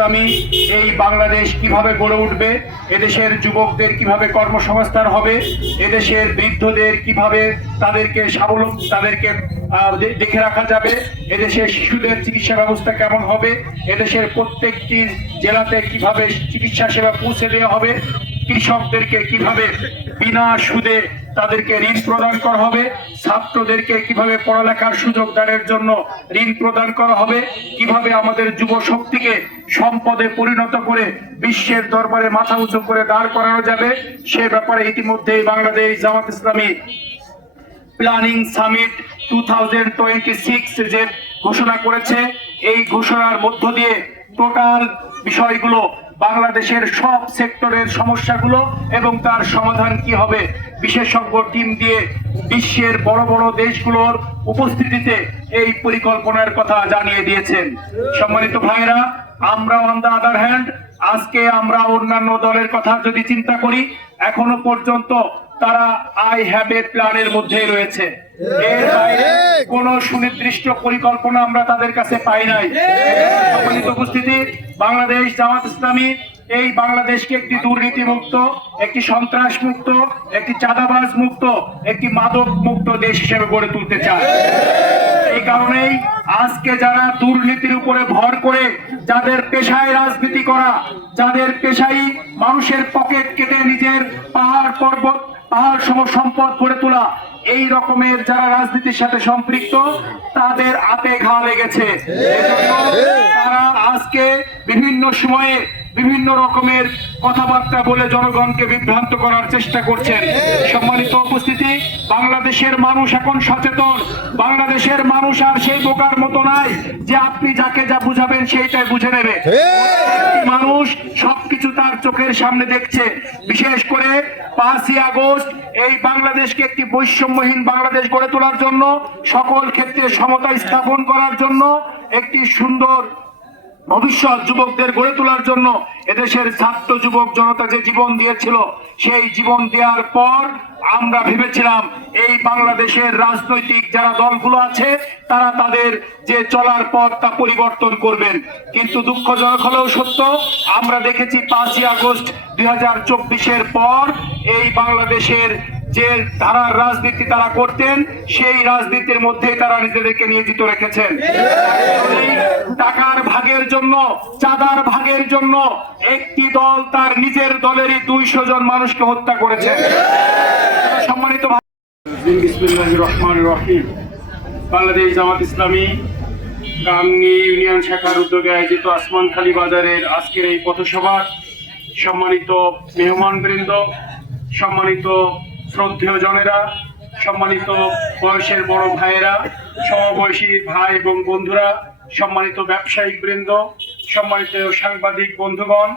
ইসলামী এই বাংলাদেশ কিভাবে গড়ে উঠবে, এদেশের যুবকদের কিভাবে কর্মসংস্থান হবে, এদেশের বৃদ্ধদের কিভাবে তাদেরকে স্বাবলম্বী তাদেরকে দেখে রাখা যাবে, এদেশের শিশুদের চিকিৎসা ব্যবস্থা কেমন হবে, এদেশের প্রত্যেকটি জেলাতে কিভাবে চিকিৎসা সেবা পৌঁছে দেওয়া হবে, কৃষকদেরকে কিভাবে বিনা সুদে তাদেরকে ঋণ প্রদান করা হবে, ছাত্রদেরকে কিভাবে পড়ালেখার সুযোগ দানের জন্য ঋণ প্রদান করা হবে, কিভাবে আমাদের যুব শক্তিকে সম্পদে পরিণত করে বিশ্বের দরবারে মাথা উঁচু করে দাঁড় করানো যাবে, সে ব্যাপারে ইতিমধ্যেই বাংলাদেশ জামাত ইসলামী প্ল্যানিং সামিট 2026 যে ঘোষণা করেছে, এই ঘোষণার মধ্য দিয়ে টোটাল বিষয়গুলো বাংলাদেশের সব সেক্টরের সমস্যাগুলো এবং তার সমাধান কি হবে বিশেষজ্ঞ টিম দিয়ে বিশ্বের বড় বড় দেশগুলোর উপস্থিতিতে এই পরিকল্পনার কথা জানিয়ে দিয়েছেন। সম্মানিত ভাইরা, আমরা অন দ্য আদার হ্যান্ড আজকে আমরা অন্যান্য দলের কথা যদি চিন্তা করি, এখনো পর্যন্ত তারা আই হ্যাভ এ প্ল্যানের মধ্যেই রয়েছে, এর বাইরে কোন সুনির্দিষ্ট পরিকল্পনা আমরা তাদের কাছে পাই নাই। সম্মানিত উপস্থিতি, বাংলাদেশ জামাত ইসলামী এই বাংলাদেশকে একটি দুর্নীতি মুক্ত, একটি সন্ত্রাস মুক্ত, একটি চাঁদাবাজ মুক্ত, একটি মাদক মুক্ত দেশ হিসেবে গড়ে তুলতে চায়। এই কারণেই আজকে যারা দুর্নীতির উপরে ভর করে যাদের পেশায় রাজনীতি করা, যাদের পেশায় মানুষের পকেট কেটে নিজের পাহাড় পর্বত পাহাড় সম সম্পদ গড়ে তোলা, এই রকমের যারা রাজনীতির সাথে সম্পৃক্ত তাদের আতে ঘা লেগেছে। এজন্য তারা আজকে বিভিন্ন সময়ে বিভিন্ন রকমের কথাবার্তা বলে জনগণকে বিভ্রান্ত করার চেষ্টা করছেন। সম্মানিত উপস্থিতি, বাংলাদেশের মানুষ এখন সচেতন। বাংলাদেশের মানুষ আর সেই বোকার মতো নাই যে আপনি যাকে যা বুঝাবেন সেইটাই বুঝে নেবে। মানুষ সবকিছু তার চোখের সামনে দেখছে। বিশেষ করে 5ই আগস্ট এই বাংলাদেশকে একটি বৈষম্যহীন বাংলাদেশ গড়ে তোলার জন্য, সকল ক্ষেত্রে সমতা স্থাপন করার জন্য, একটি সুন্দর ভবিষ্যৎ যুবকদের গড়ে তোলার জন্য এদেশের ছাত্র যুবক জনতা যে জীবন দিয়েছিল, সেই জীবন দেওয়ার পর আমরা ভেবেছিলাম এই বাংলাদেশের রাজনৈতিক যারা দলগুলো আছে তারা তাদের যে চলার পথ তা পরিবর্তন করবেন। কিন্তু দুঃখজনক হলেও সত্য, আমরা দেখেছি 5ই আগস্ট 2024-এর পর এই বাংলাদেশের যে ধারার রাজনীতি তারা করতেন, সেই রাজনীতির মধ্যেই তারা নিজেদেরকে নিয়োজিত রেখেছেন। টাকার ভাগের জন্য, চাঁদার ভাগের জন্য একটি দল তার নিজের দলেরই 200 জন মানুষকে হত্যা করেছে। সম্মানিত বিসমিল্লাহির রহমানির রহিম, বাংলাদেশ জামাত ইসলামী গাংনী ইউনিয়ন শাখার উদ্যোগে আয়োজিত আসমানখালী বাজারের আজকের এই পথসভা, সম্মানিত মেহমানবৃন্দ, সম্মানিত শ্রদ্ধেয় জনেরা, সম্মানিত বয়সের বড় ভাইয়েরা, সমবয়সী ভাই এবং বন্ধুরা, সম্মানিত ব্যবসায়িক বৃন্দ, সম্মানিত সাংবাদিক বন্ধুগণ,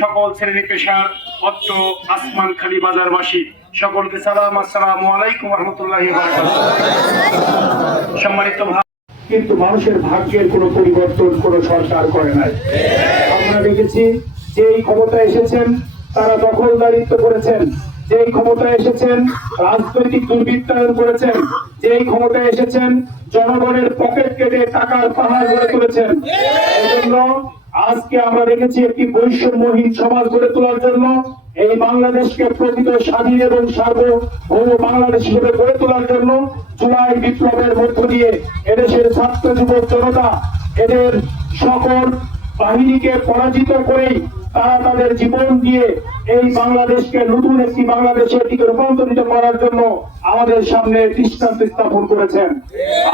সকল শ্রেণী পেশার অত্র আসমানখালী বাজারবাসী সকলকে সালাম, আসসালামু আলাইকুম রহমতুল্লাহি ওয়া বারাকাতুহু। সম্মানিত ভাই, কিন্তু মানুষের ভাগ্যের কোনো পরিবর্তন কোনো সরকার করে নাই। আমরা দেখেছি যে এই ক্ষমতায় এসেছেন তারা দখলদারিত্ব করেছেন, যেই ক্ষমতায় এসেছেন রাজনৈতিক দুর্বৃত্তায়ন করেছেন, যেই ক্ষমতায় এসেছেন জনগণের পকেট কেটে টাকার পাহাড় গড়ে তুলেছেন। এজন্য আজকে আমরা দেখেছি একটি বৈষম্যহীন সমাজ গড়ে তোলার জন্য, এই বাংলাদেশকে প্রকৃত স্বাধীন এবং সার্বভৌম বাংলাদেশ হিসেবে গড়ে তোলার জন্য জুলাই বিপ্লবের মধ্য দিয়ে এদেশের ছাত্র যুবক জনতা এদের সকল বাহিনীকে পরাজিত করেই তারা তাদের জীবন দিয়ে এই বাংলাদেশকে নতুন একটি বাংলাদেশের দিকে রূপান্তরিত করার জন্য আমাদের সামনে দৃষ্টান্ত স্থাপন করেছেন।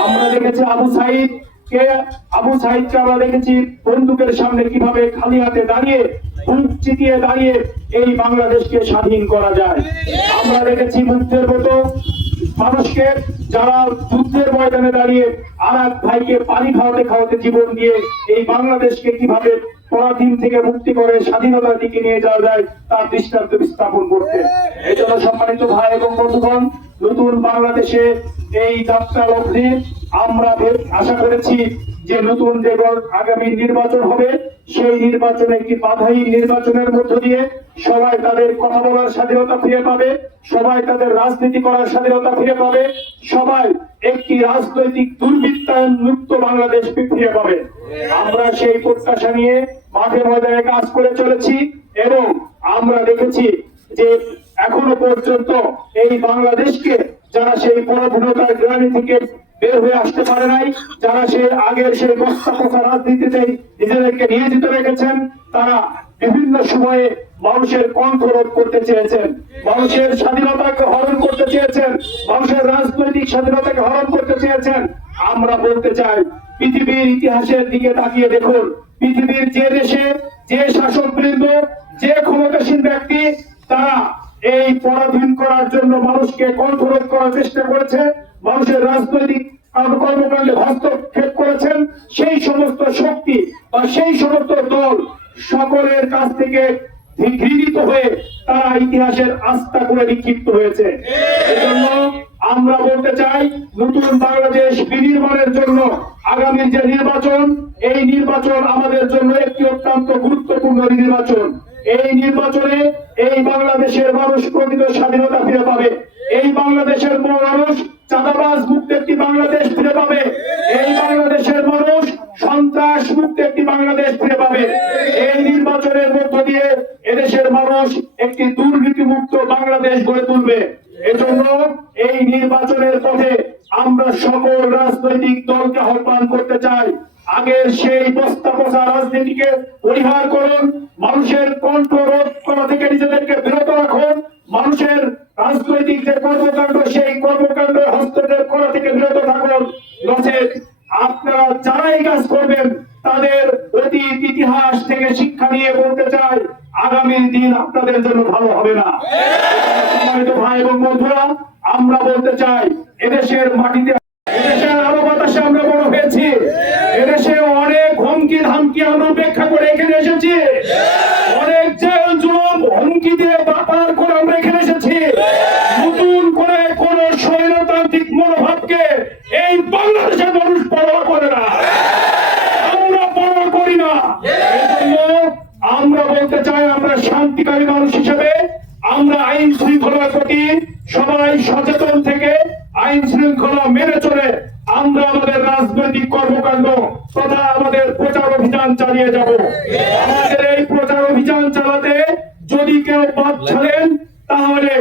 আমরা দেখেছি আবু সাইদকে আমরা দেখেছি বন্দুকের সামনে কিভাবে খালি হাতে দাঁড়িয়ে, বুক চিতিয়ে দাঁড়িয়ে এই বাংলাদেশকে স্বাধীন করা যায়। আমরা দেখেছি মুগ্ধের মতো মানুষকে যারা যুদ্ধের ময়দানে দাঁড়িয়ে আর এক ভাইকে পানি খাওয়াতে খাওয়াতে জীবন দিয়ে এই বাংলাদেশকে কিভাবে পরাধীন থেকে মুক্তি করে স্বাধীনতার দিকে নিয়ে যাওয়া যায় তার দৃষ্টান্ত স্থাপন করতে। এই জন্য সম্মানিত ভাই এবং বন্ধুগণ, নতুন বাংলাদেশে এই যাত্রা লগ্নে আমরা আশা করেছি যে নতুন যে আগামী নির্বাচন হবে সেই নির্বাচনে একটি বাধাহীন নির্বাচনের মধ্য দিয়ে সবাই তাদের কথা বলার স্বাধীনতা ফিরে পাবে, সবাই তাদের রাজনীতি করার স্বাধীনতা ফিরে পাবে, সবাই একটি রাজনৈতিক দুর্বৃত্তায়ন মুক্ত বাংলাদেশ ফিরে পাবে। আমরা সেই প্রত্যাশা নিয়ে মাঠে ময়দানে কাজ করে চলেছি এবং আমরা দেখেছি যে এখনো পর্যন্ত এই বাংলাদেশকে যারা সেই পরাধীনতার গ্লানি থেকে বের হয়ে আসতে পারে নাই, যারা সেই আগের সেই বস্তা পচা রাজনীতিতে নিজেদেরকে নিয়োজিত রেখেছেন, তারা বিভিন্ন সময়ে মানুষের কণ্ঠরোধ করতে চেয়েছেন, মানুষের স্বাধীনতাকে হরণ করতে চেয়েছেন, মানুষের রাজনৈতিক স্বাধীনতাকে হরণ করতে চেয়েছেন। আমরা বলতে চাই, পৃথিবীর ইতিহাসের দিকে তাকিয়ে দেখুন, পৃথিবীর যে দেশে যে শাসকবৃন্দ, যে ক্ষমতাসীন ব্যক্তি, তারা এই পরাধীন করার জন্য মানুষকে কণ্ঠরোধ করার চেষ্টা করেছে, মানুষের রাজনৈতিক কর্মকাণ্ডে হস্তক্ষেপ করেছেন, সেই সমস্ত শক্তি বা সেই সমস্ত দল সকলের কাছ থেকে ঘৃণিত হয়ে তারা ইতিহাসের আস্থা করে নিক্ষিপ্ত হয়েছে। এজন্য আমরা বলতে চাই, নতুন বাংলাদেশ বিনির্মাণের জন্য আগামী যে নির্বাচন, এই নির্বাচন আমাদের জন্য একটি অত্যন্ত গুরুত্বপূর্ণ নির্বাচন। এই নির্বাচনে এই বাংলাদেশের মানুষ প্রকৃত স্বাধীনতা ফিরে পাবে, এই বাংলাদেশের মানুষ চাঁদাবাজ মুক্ত একটি বাংলাদেশ ফিরে পাবে, এই বাংলাদেশের মানুষ সন্ত্রাস মুক্ত একটি বাংলাদেশ ফিরে পাবে। এই নির্বাচনের মধ্য দিয়ে এদেশের মানুষ একটি দুর্নীতি মুক্ত বাংলাদেশ গড়ে তুলবে। এজন্য এই নির্বাচনের পথে আমরা সকল রাজনৈতিক দলকে আহ্বান করতে চাই, আগের সেই বস্তা পচা রাজনীতিকে পরিহার করুন, মানুষের কণ্ঠ রোধ করা থেকে নিজেদেরকে বিরত রাখুন, মানুষের রাজনৈতিক যে কর্মকাণ্ড সেই কর্মকাণ্ড হস্তক্ষেপ করা থেকে বিরত থাকুন। নচেত আপনারা যারাই কাজ করবেন তাদের অতীত ইতিহাস থেকে শিক্ষা নিয়ে বলতে চাই, আগামী দিন আপনাদের জন্য ভালো হবে না। ভাই এবং বন্ধুরা, আমরা বলতে চাই, এদেশের মাটিতে, এদেশের আলো বাতাসে আমরা বড় হয়েছি, এদেশে অনেক হুমকি ধামকি আমরা উপেক্ষা করে এখানে এসেছি, অনেক জেল জুলুম হুমকি দিয়ে বাপার করে আমরা এখানে এসেছি। নতুন করে কোন স্বৈরতান্ত্রিক মনোভাবকে এই বাংলাদেশের মানুষ পরোয়া করে না, আমরা পরোয়া করি না। এজন্য আমরা বলতে চাই, আমরা শান্তিকামী মানুষ হিসেবে আমরা আইন শৃঙ্খলার প্রতি সবাই সচেতন থেকে আইন শৃঙ্খলা মেনে চলে আমরা আমাদের রাজনৈতিক কর্মকাণ্ড তথা আমাদের প্রচার অভিযান চালিয়ে যাব। আমাদের এই প্রচার অভিযান চালাতে যদি কেউ বাদ ছাড়েন, তাহলে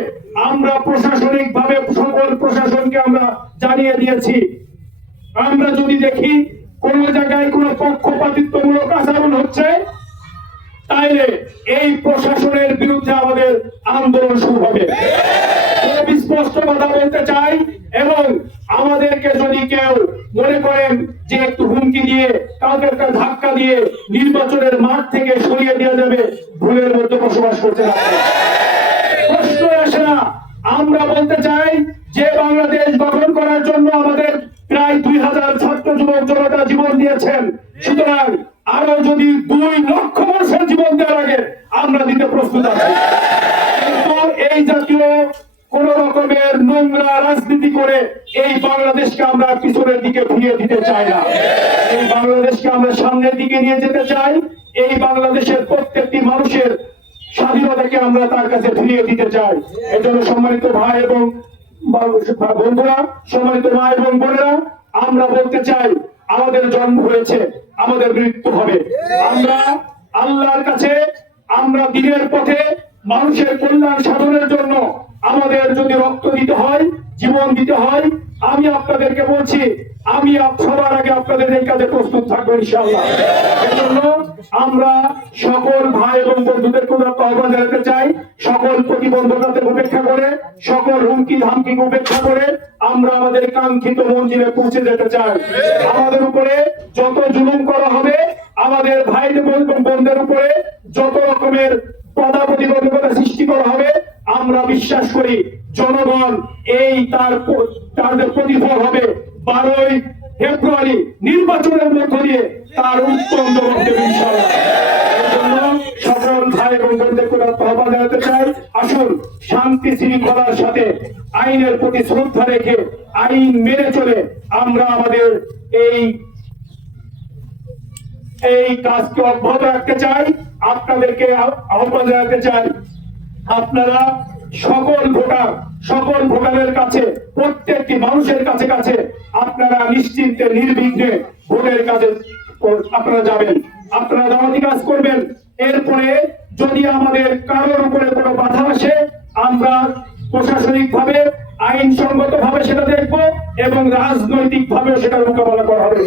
আমরা প্রশাসনিক ভাবে সকল প্রশাসনকে আমরা জানিয়ে দিয়েছি। আমরা যদি দেখি কোন জায়গায় কোন পক্ষপাতিত্বমূলক আচরণ হচ্ছে, তাইলে এই প্রশাসনের বিরুদ্ধে আমাদের আন্দোলন শুরু হবে। স্পষ্ট কথা বলতে চাই, এবং আমাদেরকে যদি কেউ মনে করেন যে একটু হুমকি দিয়ে কাউকে একটা ধাক্কা দিয়ে নির্বাচনের মাঠ থেকে সরিয়ে দেওয়া যাবে, ভুলের মধ্যে বসবাস করতে প্রশ্ন আসে না। আমরা বলতে চাই যে বাংলাদেশ গঠন করার জন্য আমাদের প্রায় 2000 ছাত্র যুবক জনতা জীবন দিয়েছেন, সুতরাং আরো যদি 2 লক্ষ মানুষের জীবন দেওয়ার আগে আমরা দিতে প্রস্তুত আছি। কিন্তু এই জাতীয় কোন রকমের নোংরা রাজনীতি করে এই বাংলাদেশকে আমরা পিছনের দিকে ফিরিয়ে দিতে চাই না, এই বাংলাদেশকে আমরা সামনের দিকে নিয়ে যেতে চাই। এই বাংলাদেশের প্রত্যেকটি মানুষের স্বাধীনতাকে আমরা তার কাছে ফিরিয়ে দিতে চাই। এজন্য সম্মানিত ভাই এবং বন্ধুরা, সম্মানিত ভাই এবং বোনেরা, আমরা বলতে চাই, আমাদের জন্ম হয়েছে, আমাদের মৃত্যু হবে। আমরা আল্লাহর কাছে, আমরা দিনের পথে মানুষের কল্যাণ সাধনের জন্য আমাদের যদি রক্ত দিতে হয়, জীবন দিতে হয়, আমি আপনাদেরকে বলছি, আমি সবার আগে আপনাদের এই কাজে প্রস্তুত থাকবো ইনশাআল্লাহ। এজন্য আমরা সকল ভাই এবং বন্ধুদেরকে আহ্বান জানাতে চাই, সকল প্রতিবন্ধকতা উপেক্ষা করে, সকল হুমকি ধামকি উপেক্ষা করে আমরা আমাদের কাঙ্ক্ষিত মঞ্জিলে পৌঁছে যেতে চাই। আমাদের উপরে যত জুলুম করা হবে, আমাদের ভাই এবং বোনদের উপরে যত রকমের বাধা প্রতিবন্ধকতা সৃষ্টি করা হবে, আমরা বিশ্বাস করি জনগণ এই তাদের প্রতিফল হবে 12ই ফেব্রুয়ারি নির্বাচনের মধ্য দিয়ে তার উত্তম জবাব দেবে ইনশাআল্লাহ। এজন্য সকল ভাই এবং বোনদেরকে আহ্বান জানাতে চাই, আসুন শান্তি শৃঙ্খলার সাথে আইনের প্রতি শ্রদ্ধা রেখে আইন মেনে চলে আমরা আমাদের এই এই কাজকে অব্যাহত রাখতে চাই। আপনাদেরকে আহ্বান জানাতে চাই, আপনারা সকল ভোটারের কাছে, প্রত্যেকটি মানুষের কাছে কাছে আপনারা নিশ্চিন্তে নির্বিঘ্নে ভোটের কাজে আপনারা যাবেন, আপনারা দাওয়াতি কাজ করবেন। এরপরে যদি আমাদের কারোর উপরে কোনো বাধা আসে, আমরা প্রশাসনিক ভাবে আইনসঙ্গত ভাবে সেটা দেখবো এবং রাজনৈতিক ভাবে সেটা মোকাবেলা করা হবে।